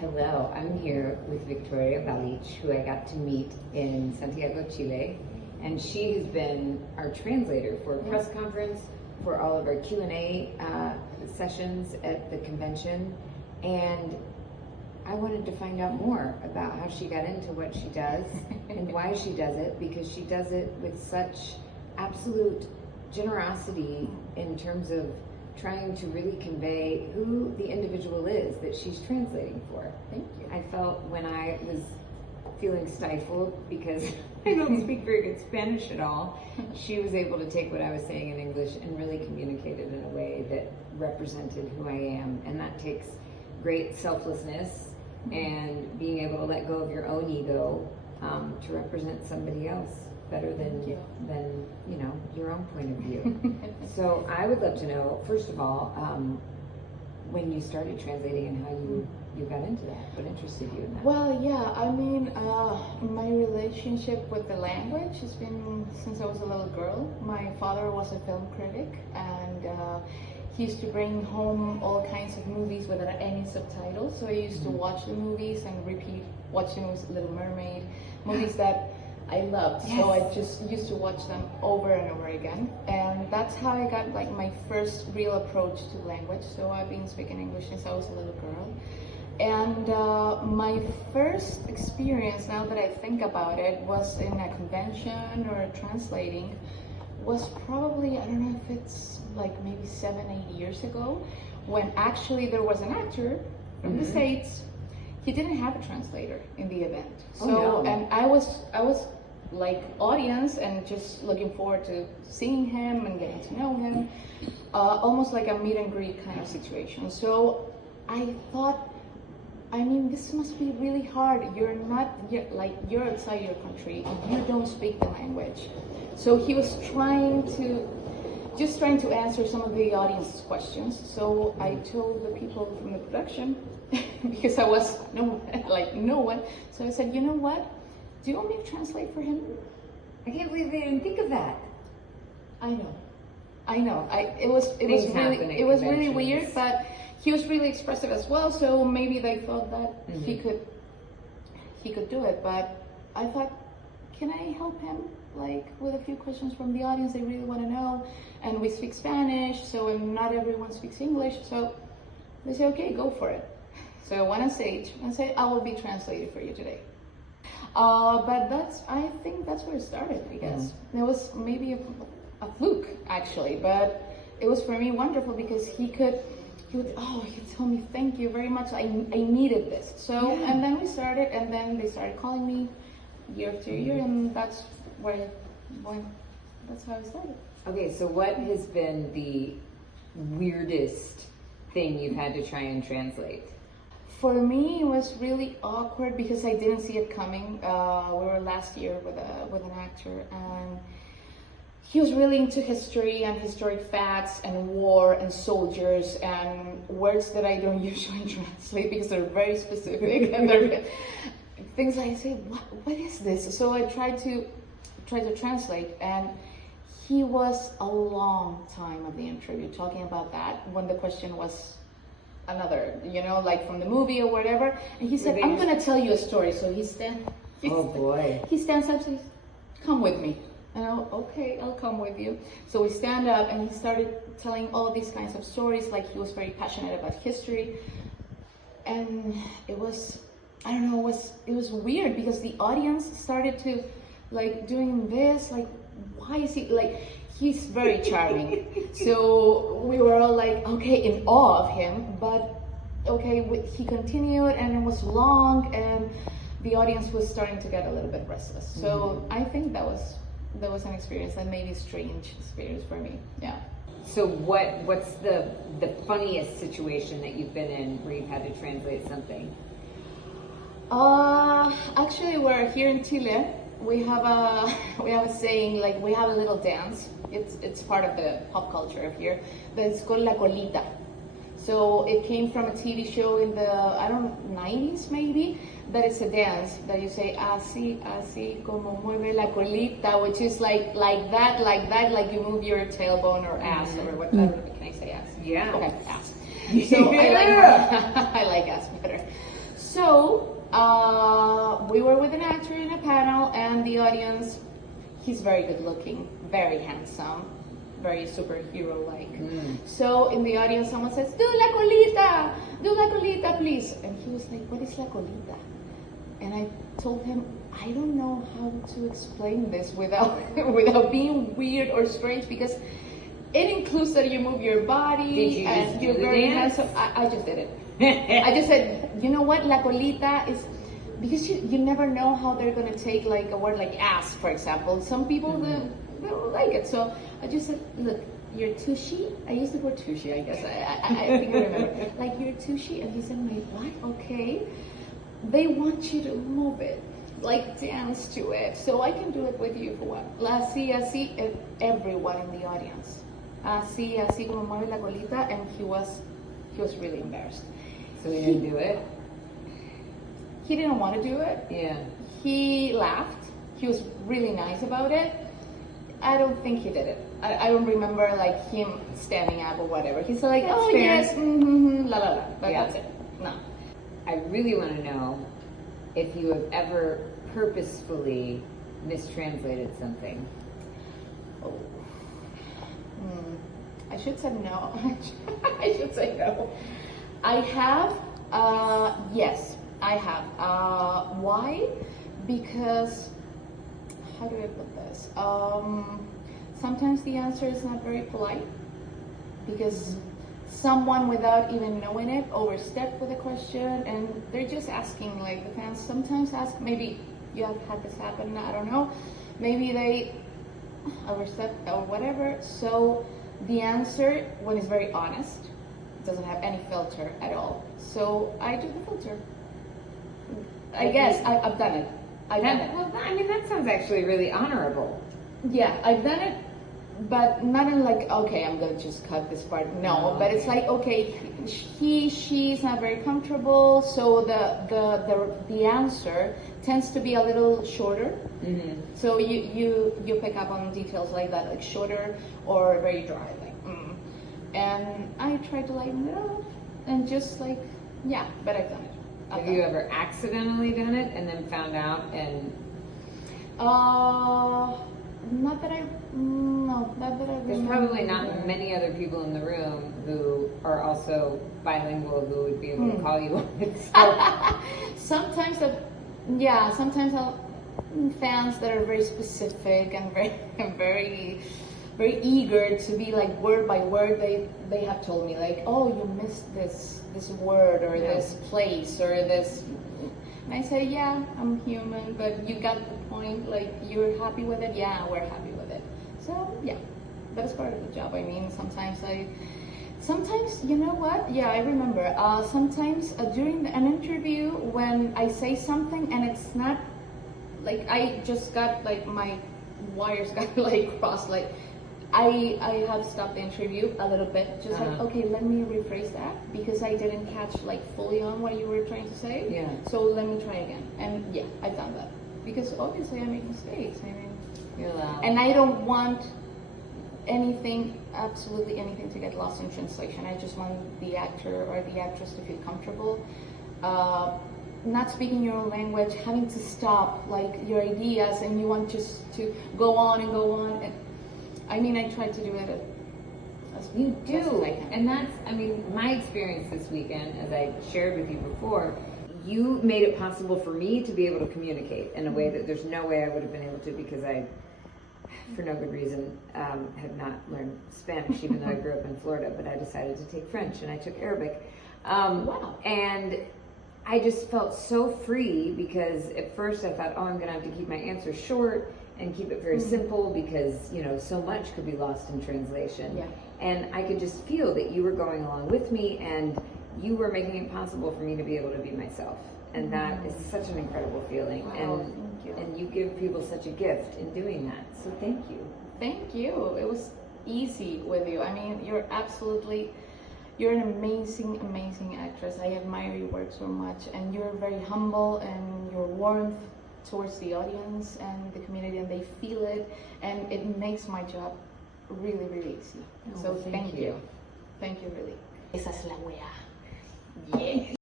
Hello, I'm here with Victoria Balic, who I got to meet in Santiago, Chile, and she has been our translator for a press conference, for all of our Q&A sessions at the convention, and I wanted to find out more about how she got into what she does and why she does it, because she does it with such absolute generosity in terms of trying to really convey who the individual is that she's translating for. Thank you. I felt when I was feeling stifled because I don't speak very good Spanish at all, she was able to take what I was saying in English and really communicate it in a way that represented who I am. And that takes great selflessness and being able to let go of your own ego to represent somebody else better than your own point of view. So I would love to know, first of all, when you started translating and how you got into that. What interested you in that? Well, yeah, I mean, my relationship with the language has been since I was a little girl. My father was a film critic, and he used to bring home all kinds of movies without any subtitles. So I used to watch the movies and watch the movies, Little Mermaid, movies that I loved. Yes. So I just used to watch them over and over again. And that's how I got like my first real approach to language. So I've been speaking English since I was a little girl. And my first experience, now that I think about it, was in a convention or translating, was probably, I don't know if it's like maybe 7-8 years ago, when actually there was an actor from the States. He didn't have a translator in the event. So, and I was like audience and just looking forward to seeing him and getting to know him, almost like a meet and greet kind of situation. So I thought, I mean, this must be really hard. You're outside your country and you don't speak the language. So he was trying to answer some of the audience's questions. So I told the people from the production, because I was no one. So I said, you know what? Do you want me to translate for him? I can't believe they didn't think of that. I know. It was really weird, but he was really expressive as well. So maybe they thought that he could do it. But I thought, can I help him like with a few questions from the audience? They really want to know, and we speak Spanish, so not everyone speaks English. So they say, okay, go for it. So I went on stage and said, I will be translating for you today. But I think that's where it started, I guess. It was maybe a fluke, actually, but it was for me wonderful because he would tell me, thank you very much, I needed this. So, and then we started, and then they started calling me year after year, and that's how I started. Okay, so what has been the weirdest thing you've had to try and translate? For me, it was really awkward because I didn't see it coming. We were last year with an actor, and he was really into history and historic facts and war and soldiers and words that I don't usually translate because they're very specific and they're things I say, what is this? So I tried to translate, and he was a long time of the interview talking about that when the question was another, like from the movie or whatever. And he said, I'm going to tell you a story. So he stands up and says, come with me. And okay, I'll come with you. So we stand up and he started telling all these kinds of stories, like he was very passionate about history. And it was, I don't know, it was weird because the audience started to like doing this, like, why is he like, he's very charming. So we were all like, okay, in awe of him, but okay, he continued and it was long and the audience was starting to get a little bit restless. So I think that was an experience, that maybe a strange experience for me, yeah. So what's the funniest situation that you've been in where you've had to translate something? Actually, we're here in Chile. We have a saying, like we have a little dance. It's part of the pop culture of here. But it's called la colita. So it came from a TV show in the 90s maybe. That it's a dance that you say así como mueve la colita, which is like that, like you move your tailbone or ass or what. Can I say ass? Yeah. Okay, ass. So I like ass better. So We were with an actor in a panel, and the audience, he's very good looking, very handsome, very superhero-like. So in the audience, someone says, do la colita, please. And he was like, what is la colita? And I told him, I don't know how to explain this without without being weird or strange, because it includes that you move your body. Did you and just you're do the very dance? handsome. I just did it. I just said, you know what, la colita is, because you never know how they're going to take like a word like ass, for example. Some people they don't like it. So I just said, look, you're tushy. I used the word tushy, I guess. I think I remember. Like, you're tushy. And he said, wait, what? Okay. They want you to move it, like dance to it. So I can do it with you for what? Así, everyone in the audience. Así como mueve la colita, and he was really embarrassed. So he didn't do it? He didn't want to do it. Yeah. He laughed. He was really nice about it. I don't think he did it. I don't remember like him standing up or whatever. He's like, That's oh fair. yes, la la la. But Yeah. that's it. No. I really want to know if you have ever purposefully mistranslated something. Oh. I should say no. I should say no. I have. Yes, I have. Why? Because, how do I put this? Sometimes the answer is not very polite, because someone, without even knowing it, overstepped with a question, and they're just asking, like the fans sometimes ask, maybe you have had this happen, I don't know, maybe they overstepped or whatever. So the answer, when it's very honest, doesn't have any filter at all. So I do the filter. I guess I've done it. Well, I mean, that sounds actually really honorable. Yeah, I've done it, but not in like, okay, I'm gonna just cut this part. No, but it's like, okay, she's not very comfortable, so the answer tends to be a little shorter. So you pick up on details like that, like shorter or very dry, like. And I try to lighten it up and just like, yeah, but I've done it. Have you ever accidentally done it and then found out and? Not that I remember. There's probably not many other people in the room who are also bilingual who would be able to call you on it. So. Sometimes fans that are very specific and very eager to be like word by word, they have told me like, oh, you missed this word or this place or this, and I say, yeah, I'm human, but you got the point, like, you're happy with it? Yeah, we're happy with it. So yeah, that is part of the job. I mean, sometimes you know what, yeah, I remember sometimes during an interview, when I say something and it's not like, I just got like my wires got like crossed, like I have stopped the interview a little bit, just like, okay, let me rephrase that, because I didn't catch like fully on what you were trying to say. Yeah. So let me try again. And yeah, I've done that, because obviously I make mistakes. I mean, You're allowed. and I don't want absolutely anything to get lost in translation. I just want the actor or the actress to feel comfortable. Not speaking your own language, having to stop like your ideas, and you want just to go on and go on. And I mean, I try to do it as You best as do, I can. and that's, I mean, my experience this weekend, as I shared with you before, you made it possible for me to be able to communicate in a way that there's no way I would have been able to, because I, for no good reason, had not learned Spanish, even though I grew up in Florida, but I decided to take French, and I took Arabic. Wow. And I just felt so free, because at first I thought, oh, I'm going to have to keep my answers short and keep it very simple, because, you know, so much could be lost in translation. Yeah. And I could just feel that you were going along with me, and you were making it possible for me to be able to be myself. And that is such an incredible feeling. Wow, thank you. And you give people such a gift in doing that. So thank you. Thank you. It was easy with you. I mean, you're an amazing, amazing actress. I admire your work so much, and you're very humble, and your warmth towards the audience and the community, and they feel it, and it makes my job really, really easy. Oh, So thank you. Thank you, really. Esa es la wea. Yeah.